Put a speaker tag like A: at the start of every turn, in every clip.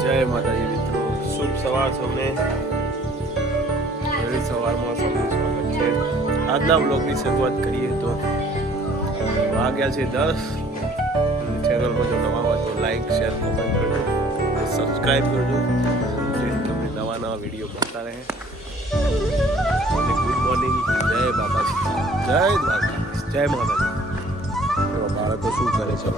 A: જય માતાજી મિત્રો. શુભ સવાર સૌને. વહેલી સવારમાં સૌનું સ્વાગત છે. આજના બ્લોગની શરૂઆત કરીએ તો વાગ્યા છે દસ. ચેનલમાં જો નવા હોય તો લાઈક, શેર, કોમેન્ટ કરજો. સબસ્ક્રાઈબ કરજો. જેથી તમને નવા નવા વીડિયો મળતા રહે. અને ગુડ મોર્નિંગ. જય બાબાજી. જય દ્વારકા જય માતાજી. બાળકો શું કરે છે?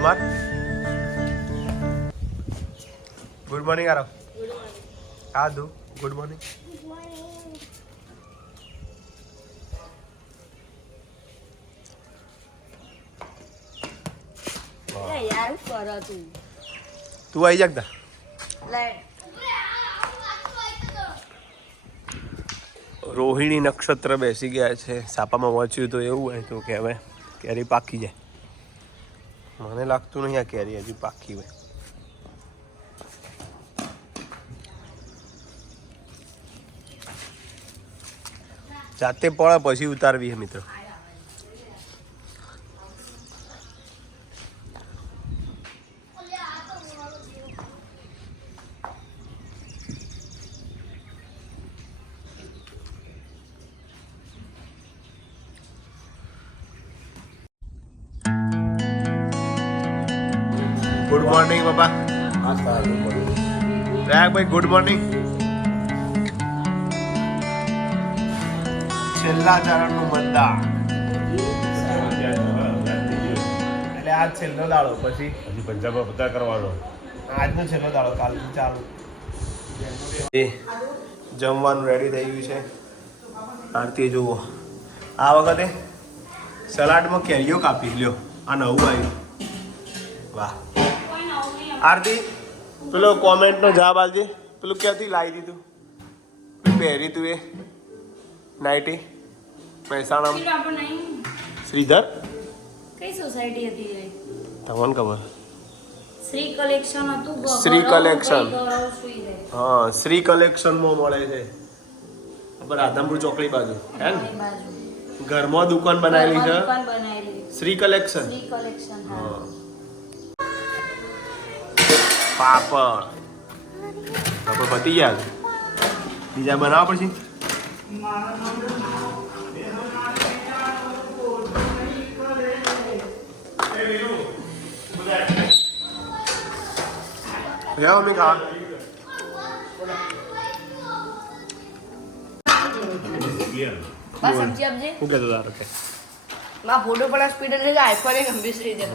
A: Good good morning Aarav. આ દુ.
B: Good morning. તું?
A: આવી જાગતા? રોહિણી નક્ષત્ર બેસી ગયા છે. સાપામાં વાંચ્યું તો એવું હોય તો કે હવે કેરી પાકી જાય. મને લાગતું નહીં આ કેરી હજી પાકી હોય. જાતે પડે પછી ઉતારવી હે મિત્રો. ગુડ મોર્નિંગ બાબા પ્રયાગભાઈ ગુડ મોર્નિંગ. છેલ્લા ચરણનું મતદાન એટલે આજ છેલ્લો દાડો પછી
C: હજી પંજાબમાં બધા કરવાનો.
A: આજનો છેલ્લો દાડો કાલથી ચાલુ. જમવાનું રેડી થઈ ગયું છે. આરતી જુઓ. આ વખતે સલાડમાં કેરીઓ કાપી લ્યો. આ નવું આવ્યું. વાહ. આરતી પેલો કોમેન્ટનો જવાબ આલજે પેલું ક્યાંથી લાવી દીધું? પહેરી તું એ. નાઇટી. મહેસાણા. શ્રીધર?
B: કઈ સોસાયટી હતી
A: તમને ખબર?
B: શ્રી કલેક્શન હતું
A: શ્રી
B: કલેક્શન.
A: હા શ્રી કલેક્શનમાં મળે છે. ખબર રાધનપુર ચોકડી બાજુ. હે ને? ઘરમાં દુકાન બનાવેલી છે. શ્રી કલેક્શન
B: શ્રી કલેક્શન હા.
A: પાપડ. પાપડ પતી ગયા. બીજા બનાવવા પડશે? જાઓ મમ્મી ખાવા.
B: બસ સમજી આપજે.
A: શું કહેતો તારો? કે.
B: માં ફોટો પણ સ્પીડ એટલે આઈફોન એ ગંભીર થઈ જાય.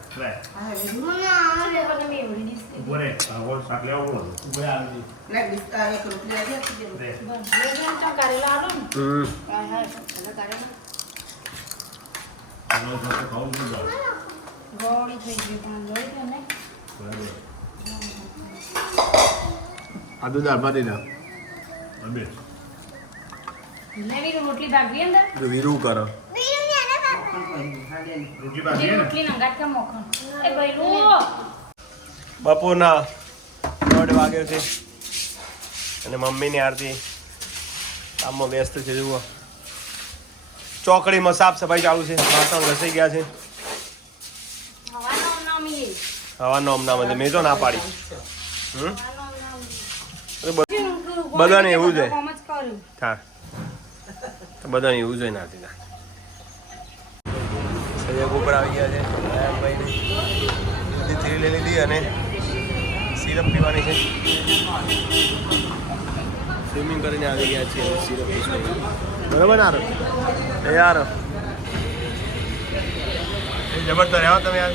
A: હમ
B: ગોળી થઈ ગઈ પણ જોઈ લો. ને
A: આદુ દાળ ભાત દે
B: લેવી રોટલી ભાગવી અંદર?
A: વીરુ કરો
B: જે રોટલી નંગાટ કે મોખણ એ ભાઈ રો
A: બપોરના દોઢ વાગ્યો છે. અને મમ્મીની આરતી કામમાં વ્યસ્ત છે જુઓ. ચોકડીમાં સાફ સફાઈ ચાલુ છે. વાસણ ઘસાઈ ગયા છે.
B: હવાનો
A: અમદાવાદ મેં તો ના પાડી. હમ?
B: બધાને
A: એવું જ હોય.
B: કોમ
A: હા. બધાને એવું જોઈએ ના સજગ ઉપર આવી ગયા છે. ભાઈને બધી થ્રી લઈ લીધી અને સિરપ પીવાની છે. સ્વિમિંગ કરીને આવી ગયા છે સિરપ બરાબર ને તૈયાર એ એ જબરદસ્ત તમે યાર.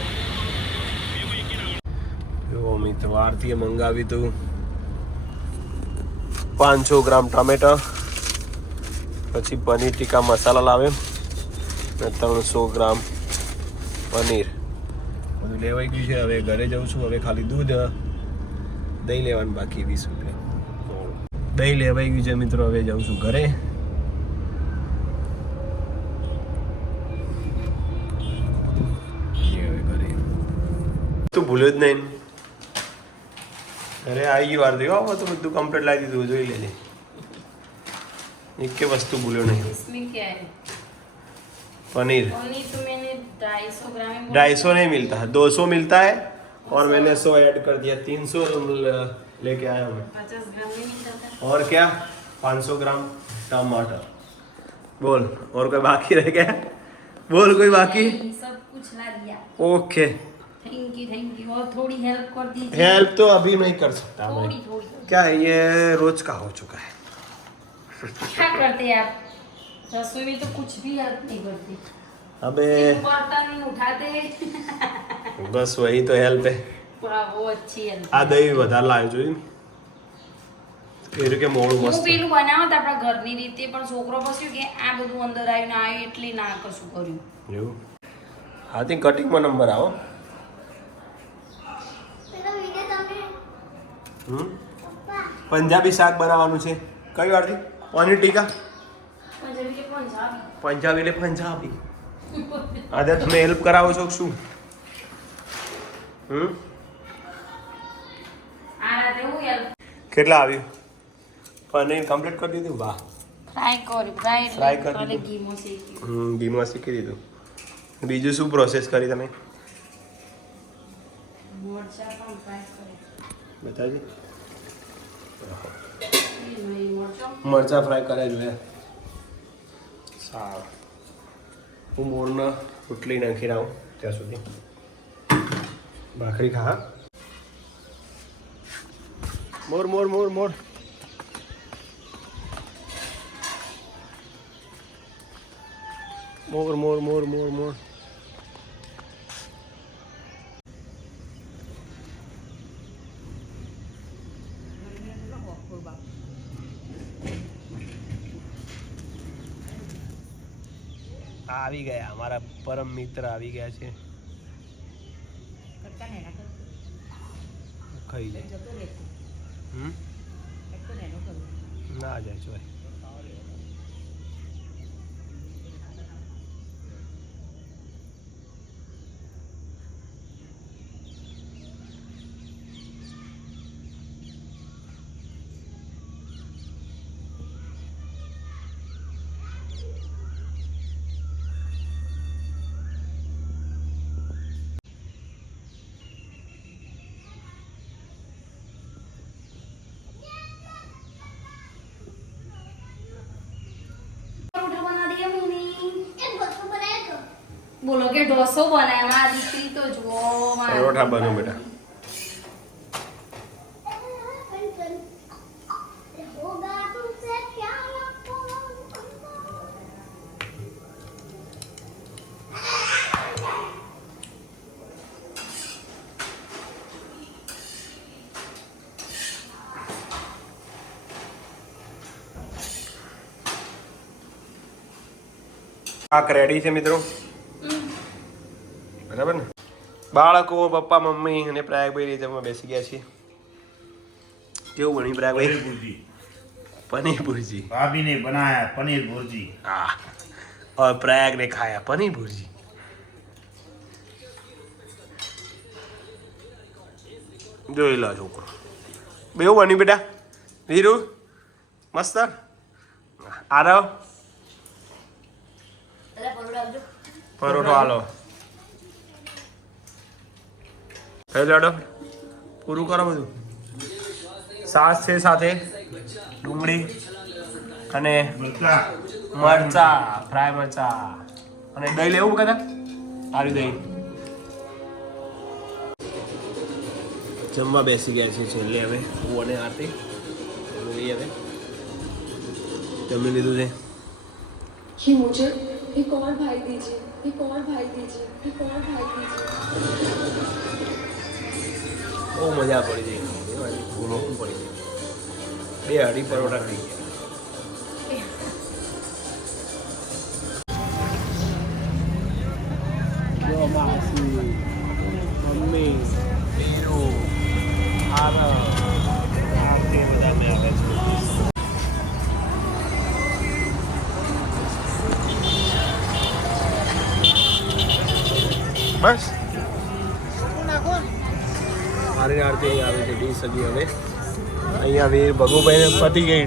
A: જો મિત્રો આરતીએ મંગાવી તું. પાંચસો ગ્રામ ટામેટા પછી પનીર ટીકા મસાલા લાવે ત્રણસો ગ્રામ પનીર. બધું લેવાઈ ગયું છે. હવે ઘરે જઉં છું. હવે ખાલી દૂધ દહીં લેવાનું બાકી વીસ રૂપિયા. દહીં લેવાઈ ગયું છે મિત્રો. હવે જાઉં છું ઘરે. તું ભૂલ્યો જ નહીં. અરે આવી ગયું વાર જોયું આવો તો બધું કમ્પ્લીટ લાવી દીધું. જોઈ લેજે. એક વસ્તુ ભૂલ્યો નહીં. पनीर।
B: पनीर तो ढाई सौ
A: नहीं मिलता है दो सौ मिलता है और मैंने सौ ऐड कर दिया तीन सौ लेके आया हूँ। और क्या? पाँच सौ ग्राम टमाटर। बोल और कोई बाकी रह गया? बोल कोई बाकी?
B: सब कुछ ला दिया।
A: Okay.
B: Thank you thank you और थोड़ी हेल्प कर दीजिए।
A: हेल्प तो अभी नहीं कर सकता मैं।
B: थोड़ी थोड़ी।
A: क्या ये रोज का हो चुका है?
B: क्या करते हैं आप? रसोई में तो कुछ भी हेल्प नहीं करती
A: अबे
B: सिर्फ बर्तन उठाते
A: बस वही तो हेल्प है
B: वाह वो अच्छी हेल्प
A: આ દહીં વધારે લાવ્યો જોયું એ રીતે મોડું
B: હું
A: મસ્ત
B: પેલું બનાવો તો આપણા ઘરની રીતે પણ છોકરો પછી કે આ બધું અંદર આવ્યું ને આવ્યું એટલે ના કશું કર્યું
A: એવું હા તે કટિંગમાં નંબર આવો હમ પંજાબી શાક બનાવવાનું છે કઈ વારથી પનીર ટીકા
B: પંજાબી.
A: એટલે પંજાબી. આજે તમે હેલ્પ કરાવો છો શું? હમ? કેટલા આવ્યું? પનીર કમ્પ્લીટ કરી દીધું? વાહ.
B: ફ્રાય કરી ફ્રાય
A: કરી દીધું.
B: ઘીમાં
A: હમ ઘીમાં શેકી દીધું. બીજું શું પ્રોસેસ કરી તમે? બતાવજો.
B: મરચા.
A: ફ્રાય કરેલું હે. સારું હું મોરના રોટલી નાખી આવું ત્યાં સુધી. ભાખરી ખા. મોર મોર મોર મોર. મોર મોર મોર મોર મોર. આવી ગયા અમારા પરમ મિત્ર આવી ગયા છે. ખાઈ જાય.
B: ના
A: જાય
B: જોઈ बोलोगे डोसो
A: बनाया मैं तो
C: जो परोठा बनो
A: बेटा। रेडी से मित्रों? બરાબર ને બાળકો પપ્પા મમ્મી અને પ્રયાગભાઈ જમવા બેસી ગયા છીએ કેવું બન્યું પ્રયાગભાઈ
D: पनीर भुर्जी
A: पनीर भुर्जी
D: भाभी ने बनाया पनीर भुर्जी
A: हाँ और प्रयाग ने खाया पनीर भुर्जी જોઈ લો છોકરો બેવું બન્યું બેટા વીરુ મસ્ત આરવ
B: એટલે પરોઠા આપજો
A: પરોઠો આલો કઈ લાડો પૂરું કરો બધું સાસ છે સાથે ડુંગળી અને
D: मिर्चा
A: મરચા ફ્રાય મરચા અને દહીં લેવું કદા આરી દહીં જમવા બેસી ગયા છે છેલ્લે હવે હું અને આરતી જમી હવે જમી લીધું છે
E: कि मुझे एक और भाई दीजिए एक और भाई दीजिए एक और भाई दीजिए
A: બહુ મજા પડી જાય ભૂલો પણ પડી જાય બે અઢી પરોઠા ખાઈ ગયા. જો આવી છે હવે. અહીંયા વીર ભગુભાઈ પતી ગઈ.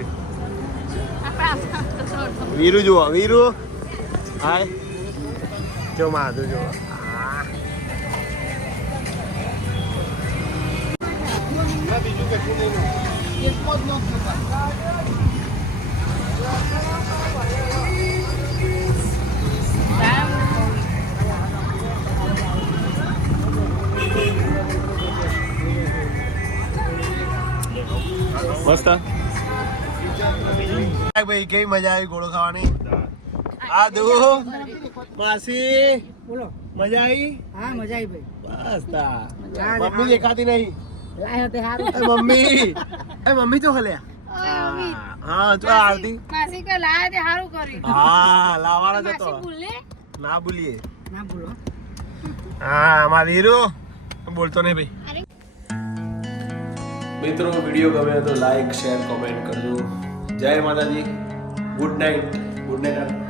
A: વીરુ જુઓ, વીરુ. હાય. જો માધુ જુઓ આ. મસ્ત? ભાઈ કેવી મજા આવી ગોળો ખાવાની? આદુ માસી
F: બોલો.
A: મજા આવી?
F: હા મજા આવી ભાઈ.
A: બસ તા. મમ્મી દેખાતી નહીં.
F: લાયો તે હારું.
A: મમ્મી. એ મમ્મી તો ખલ્યા હા તો આરતી.
B: માસી કે લાયા તે હારું કરી.
A: હા લાવાના જતો
B: માસી ભૂલે?
A: ના ભૂલીએ.
F: ના ભૂલો.
A: હા મારી વીરુ બોલતો નહીં ભાઈ. મિત્રો વીડિયો ગમે તો લાઈક શેર કોમેન્ટ કરજો. જય માતાજી. Good night good night